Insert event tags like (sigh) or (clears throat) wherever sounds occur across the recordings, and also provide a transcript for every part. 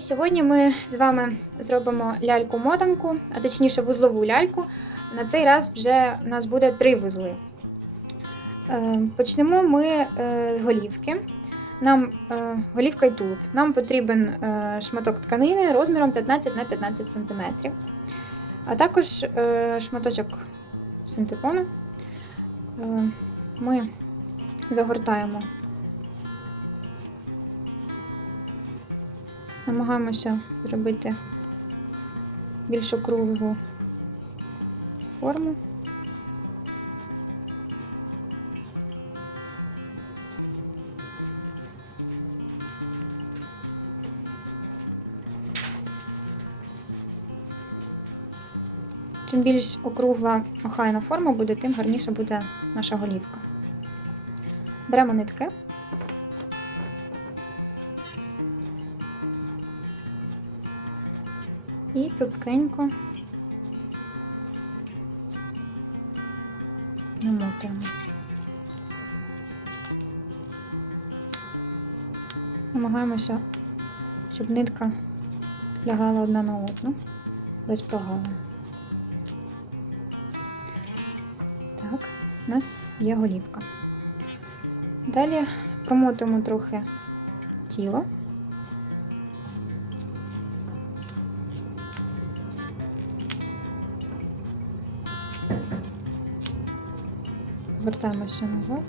Сьогодні ми з вами зробимо ляльку-мотанку, а точніше вузлову ляльку. На цей раз вже у нас буде три вузли. Е, Почнемо ми е, з голівки. Нам е, голівка і тулуб. Нам потрібен шматок тканини розміром 15 на 15 см. А також шматочок синтепону. Ми загортаємо Намагаємося зробити більш округлу форму. Чим більш округла охайна форма буде, тим гарніше буде наша голівка. Беремо нитки. І цупкенько намотуємо. Намагаємося, щоб нитка лягала одна на одну, без прогалин. Так, у нас є голівка. Далі промотуємо трохи тіло. Вертаємося назад.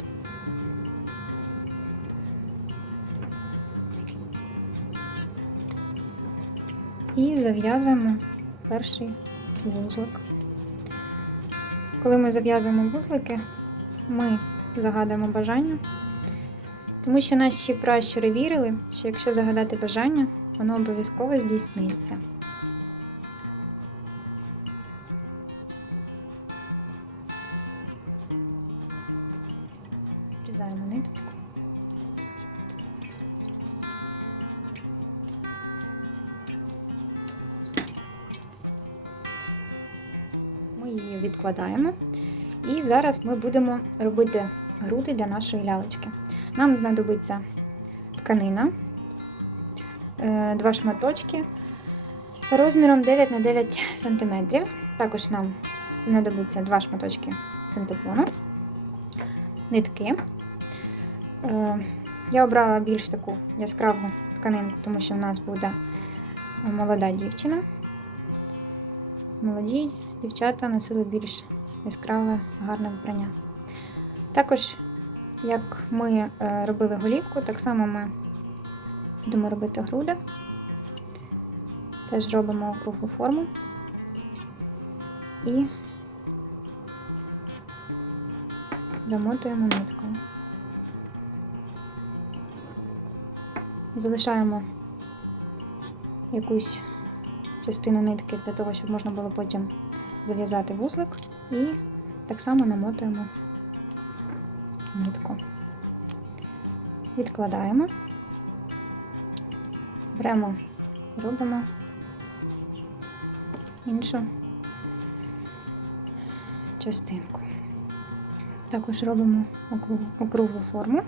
І зав'язуємо перший вузлик. Коли ми зав'язуємо вузлики, ми загадуємо бажання, тому що наші пращури вірили, що якщо загадати бажання, воно обов'язково здійсниться. Її. І зараз ми будемо робити груди для нашої лялечки. Нам знадобиться тканина, е, два шматочки розміром 9 на 9 см. Також нам знадобиться два шматочки синтепону, нитки. Е, Я обрала більш таку яскраву тканинку, тому що в нас буде молода дівчина. Молоді дівчата носили більш яскраве, гарне вбрання. Також, як ми е, робили голівку, так само ми будемо робити груди. Теж робимо округлу форму і замотуємо ниткою. Залишаємо якусь частину нитки для того, щоб можна було потім зав'язати вузлик і так само намотуємо нитку. Відкладаємо, беремо, робимо іншу частинку. Також робимо округлу форму.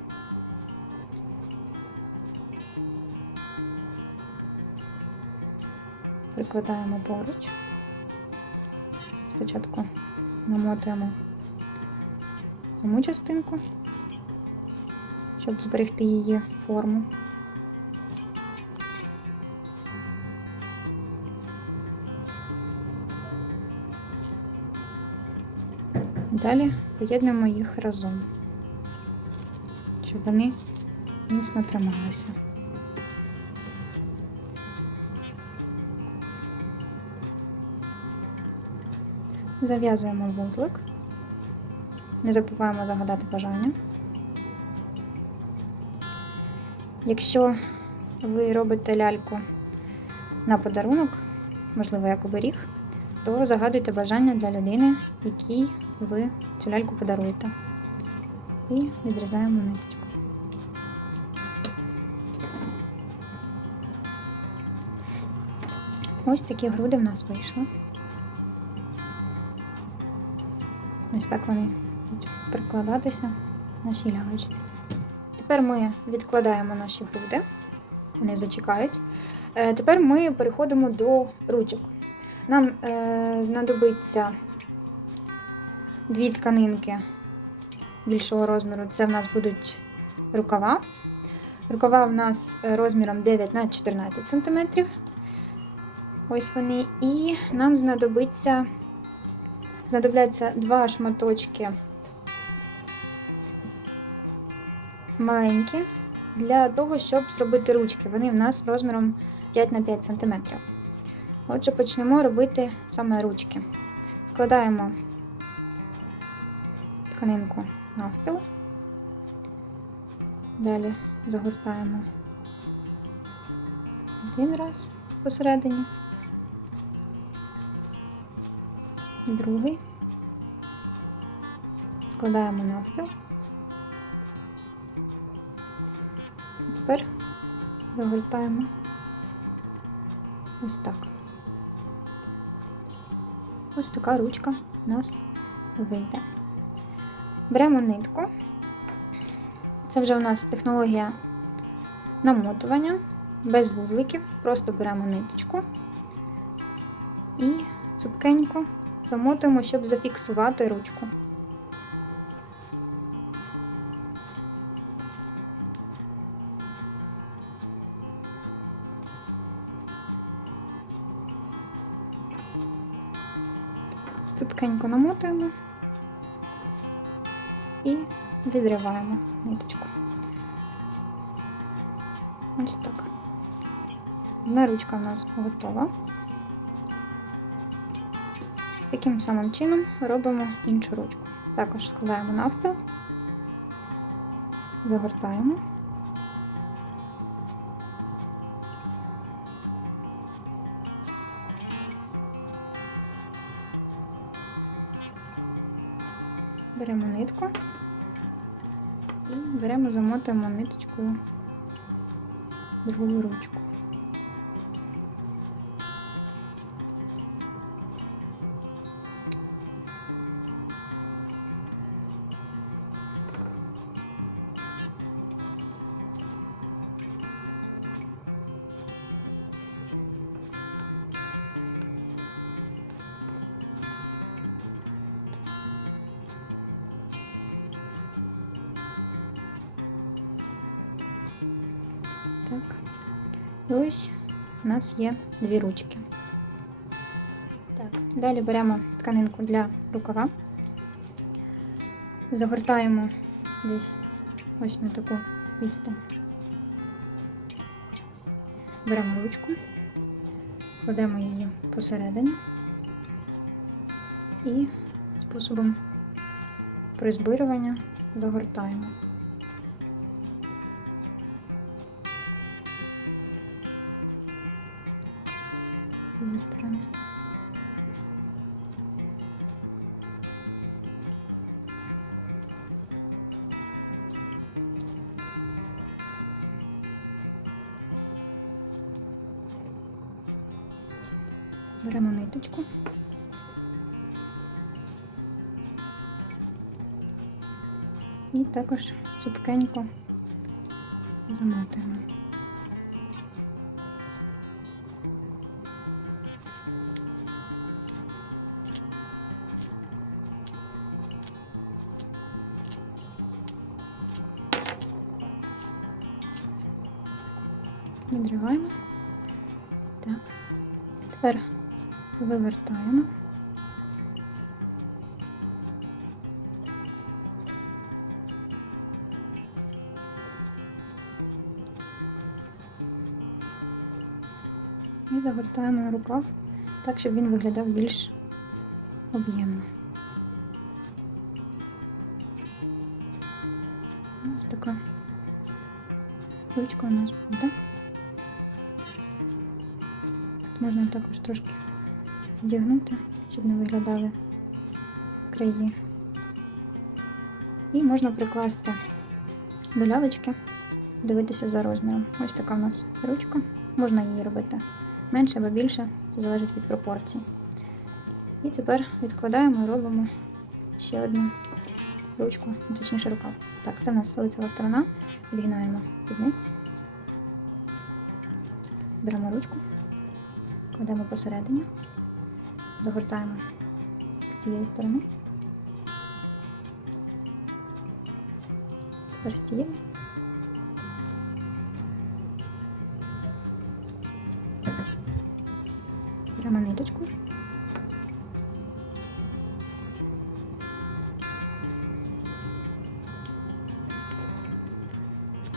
Прикладаємо поруч. Спочатку намотуємо саму частинку, щоб зберегти її форму. Далі поєднуємо їх разом, щоб вони міцно трималися. Зав'язуємо вузлик. Не забуваємо загадати бажання. Якщо ви робите ляльку на подарунок, можливо, як оберіг, то загадуйте бажання для людини, якій ви цю ляльку подаруєте. І відрізаємо ниточку. Ось такі груди в нас вийшли. Ось так вони будуть прикладатися нашій лялечці. Тепер ми відкладаємо наші груди, вони зачекають. Е, Тепер ми переходимо до ручок. Нам е, знадобиться дві тканинки більшого розміру. Це в нас будуть рукава. Рукава в нас е, розміром 9 на 14 см. Ось вони. І нам знадобиться знадобляться два шматочки маленькі для того, щоб зробити ручки. Вони в нас розміром 5 на 5 см. Отже, почнемо робити саме ручки. Складаємо тканинку навпіл. Далі загортаємо один раз посередині, другий, складаємо навпіл. Тепер загортаємо ось так. Ось така ручка у нас вийде. Беремо нитку. Це вже у нас технологія намотування без вузликів. Просто беремо ниточку і цупкенько замотуємо, щоб зафіксувати ручку. Цупкенько намотуємо і відриваємо ниточку. Ось так. Одна ручка у нас готова. Таким самим чином робимо іншу ручку. Також складаємо навпіл, загортаємо. Беремо нитку і беремо, замотуємо ниточкою другу ручку. Так. І ось у нас є дві ручки. Так. Далі беремо тканинку для рукава, загортаємо десь ось на таку відстань. Беремо ручку, кладемо її посередині і способом призбирування загортаємо. Цієї сторони. Беремо ниточку. І також цупкенько замотуємо. Відриваємо. Так. Тепер вивертаємо. І загортаємо на рукав так, щоб він виглядав більш об'ємно. Ось така ручка у нас буде. Можна також трошки вдягнути, щоб не виглядали краї. І можна прикласти до лялечки, дивитися за розміром. Ось така у нас ручка. Можна її робити менше або більше, це залежить від пропорцій. І тепер відкладаємо і робимо ще одну ручку, точніше рукав. Так, це в нас лицева сторона, відгинаємо під низ. Беремо ручку, кладемо посередині, загортаємо з цієї сторони. Тепер з цієї. Беремо ниточку.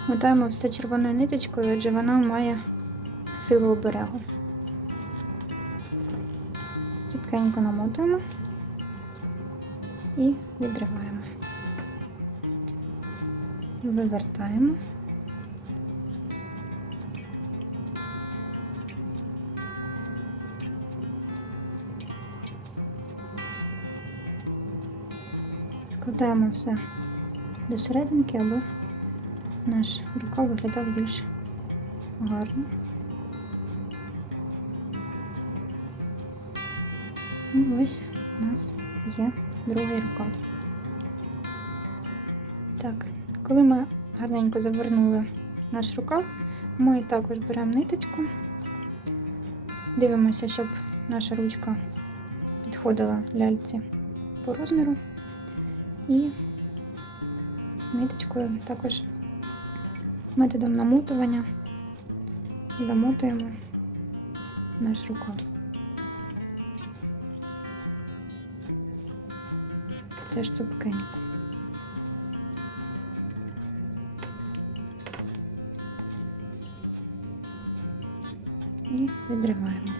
Мотаємо все червоною ниточкою, адже вона має силу оберегу. Ціпкенько намотуємо і відриваємо. Вивертаємо. Складаємо все до серединки, аби наш рукав виглядав більш гарно. І ось у нас є другий рукав. Так, коли ми гарненько завернули наш рукав, ми також беремо ниточку, дивимося, щоб наша ручка підходила ляльці по розміру. І ниточкою також методом намотування замотуємо наш рукав. Теж цупкенько. І відриваємо.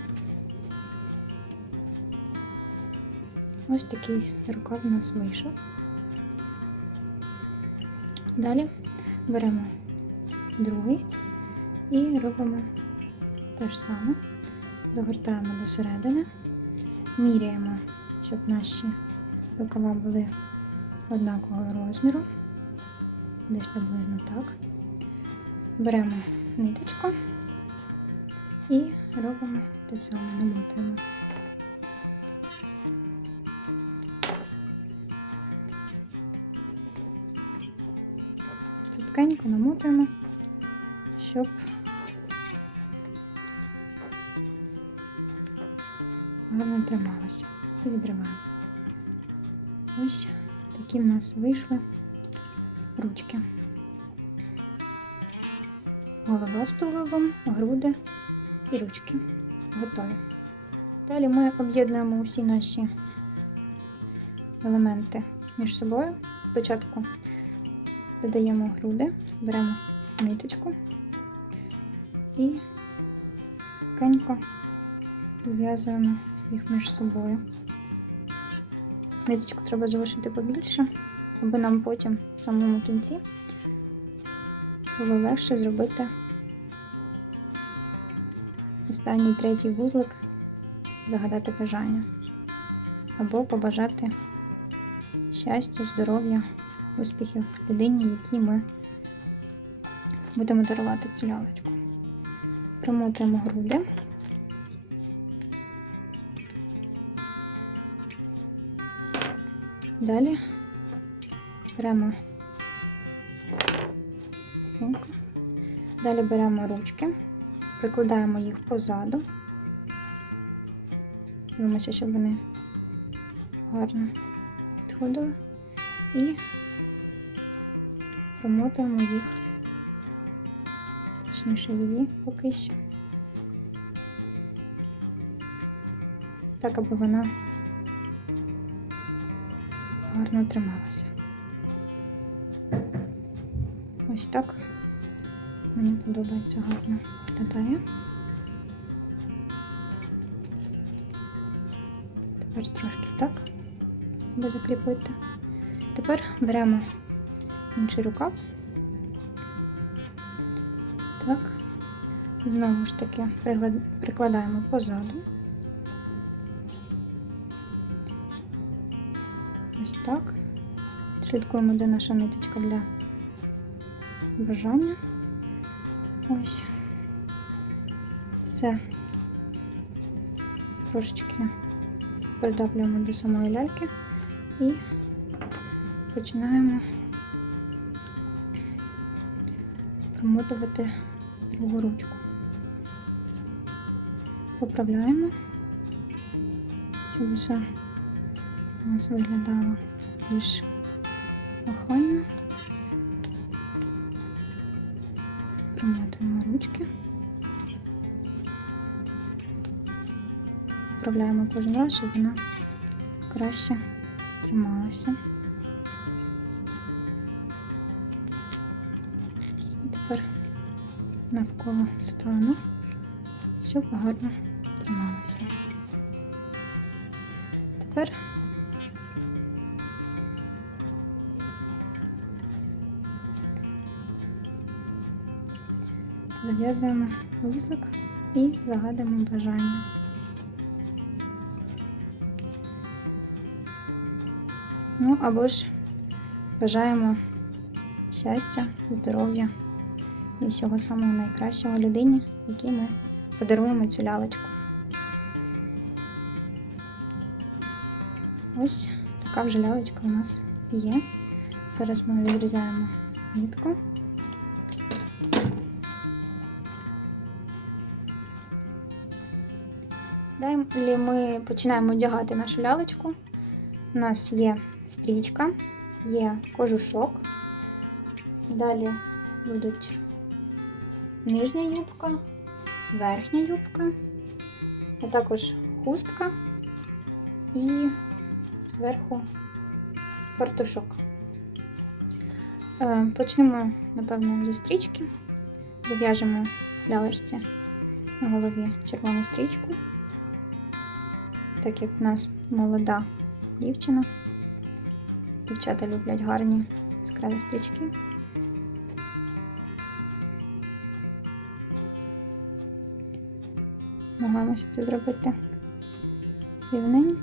Ось такий рукав у нас вийшов. Далі беремо другий і робимо те ж саме. Загортаємо до середини, міряємо, щоб наші рукава були однакового розміру, десь приблизно так. Беремо ниточку і робимо те саме, намотуємо. Цупкенько намотуємо, щоб гарно трималося. І відриваємо. Ось такі в нас вийшли ручки. Голова з тулубом, груди і ручки. Готові. Далі ми об'єднуємо усі наші елементи між собою. Спочатку додаємо груди, беремо ниточку і цупкенько зв'язуємо їх між собою. Ниточку треба залишити побільше, аби нам потім в самому кінці було легше зробити останній третій вузлик, загадати бажання або побажати щастя, здоров'я успіхів людині, якій ми будемо дарувати цю лялечку. Примотуємо груди. Далі беремо тихенько. Далі беремо ручки, прикладаємо їх позаду. Дивимося, щоб вони гарно підходили. І промотуємо їх, точніше її поки що. Так, аби вона гарно трималася. Ось так. Мені подобається гарно виглядає. Тепер трошки так, аби закріпити. Тепер беремо інший рукав. Так, знову ж таки прикладаємо позаду. Ось так. Слідкуємо, де наша ниточка для бажання. Ось. Все. Трошечки придавлюємо до самої ляльки і починаємо промотувати другу ручку. поправляємо, щоб все у нас виглядало більш охайно. Промотуємо ручки. Поправляємо кожен раз, щоб вона краще трималася. І тепер навколо стану, щоб гарно трималася. Тепер зав'язуємо вузлик і загадуємо бажання. Ну або ж бажаємо щастя, здоров'я і всього самого найкращого людині, якій ми подаруємо цю лялечку. Ось така вже лялечка у нас є. Зараз ми відрізаємо нитку. Далі ми починаємо одягати нашу лялечку. У нас є стрічка, є кожушок. Далі будуть нижня юбка, верхня юбка, а також хустка і зверху фартушок. Е, Почнемо, напевно, зі стрічки. Зав'яжемо лялечці на голові червону стрічку, так як в нас молода дівчина. Дівчата люблять гарні яскраві стрічки. Намагаємося це зробити рівненько.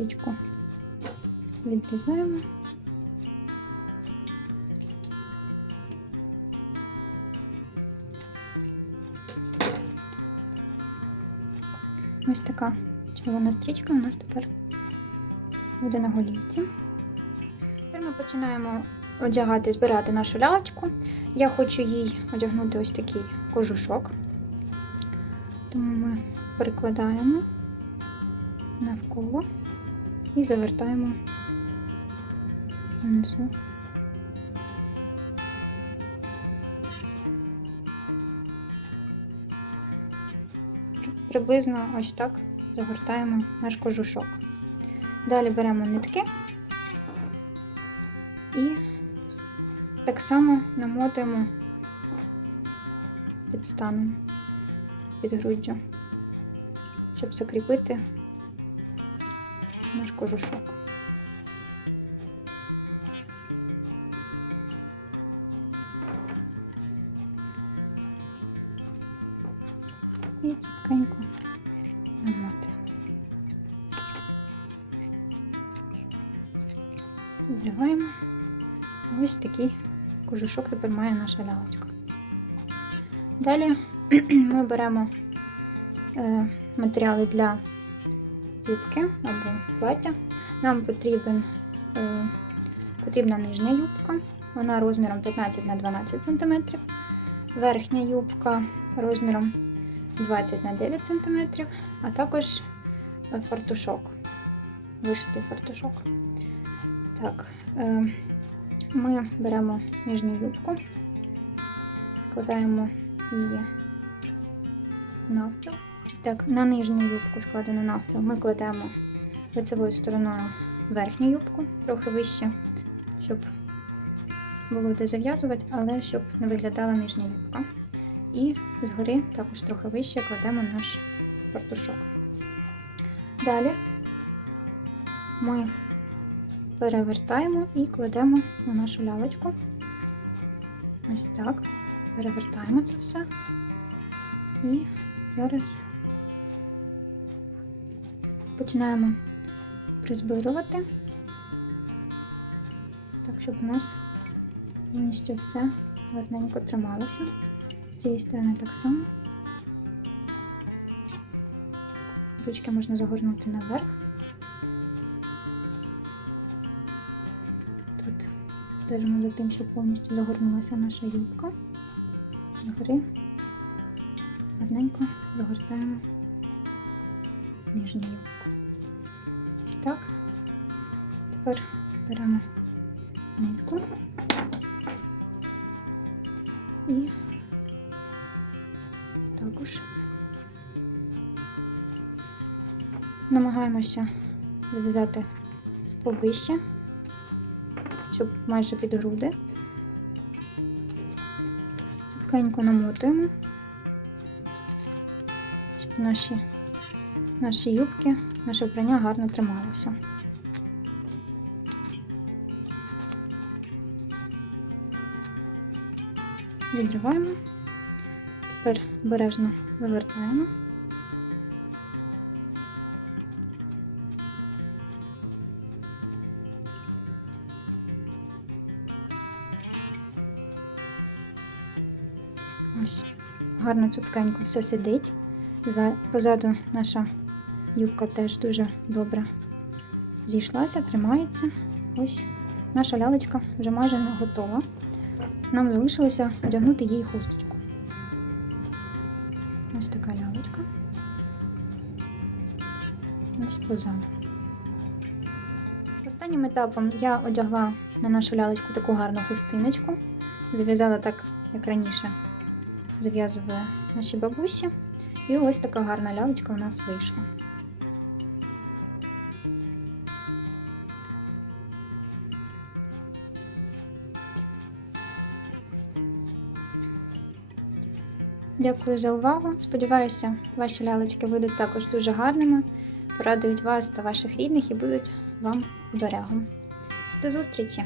Стрічку відрізаємо. Ось така червона стрічка у нас тепер буде на голівці. Тепер ми починаємо одягати, збирати нашу лялечку. Я хочу їй одягнути ось такий кожушок. Тому ми перекладаємо навколо і завертаємо внизу. Приблизно ось так загортаємо наш кожушок. Далі беремо нитки і так само намотуємо під станом, під груддю, щоб закріпити наш кожушок. І ціпкенько намотуємо. Відриваємо. Ось такий кожушок тепер має наша лялечка. Далі (clears throat) ми беремо е, матеріали для юбки або плаття. Нам потрібен, е, потрібна нижня юбка, вона розміром 15 на 12 см, верхня юбка розміром 20 на 9 см, а також е, фартушок, вишитий фартушок. Так, е, ми беремо нижню юбку, складаємо її навпіл. Так, на нижню юбку складену навпіл ми кладемо лицевою стороною верхню юбку, трохи вище, щоб було де зав'язувати, але щоб не виглядала нижня юбка. І згори також трохи вище кладемо наш фартушок. Далі ми перевертаємо і кладемо на нашу лялечку. Ось так. Перевертаємо це все. І зараз починаємо призбирувати, так, щоб у нас повністю все гарненько трималося. З цієї сторони так само. Ручки можна загорнути наверх. Тут стежимо за тим, щоб повністю загорнулася наша юбка. Згори гарненько загортаємо нижню юбку. Так. Тепер беремо нитку і також намагаємося зав'язати повище, щоб майже під груди. Цупкенько намотуємо, щоб наші, наші юбки, наше вбрання гарно трималося. Відриваємо, тепер бережно вивертаємо. Ось, гарно цупкенько все сидить. За, позаду наша юбка теж дуже добре зійшлася, тримається. Ось наша лялечка вже майже не готова. Нам залишилося одягнути їй хусточку. Ось така лялечка. Ось позаду. Останнім етапом я одягла на нашу лялечку таку гарну хустиночку. Зав'язала так, як раніше зав'язували наші бабусі. І ось така гарна лялечка у нас вийшла. Дякую за увагу. Сподіваюся, ваші лялечки будуть також дуже гарними, порадують вас та ваших рідних і будуть вам оберегом. До зустрічі!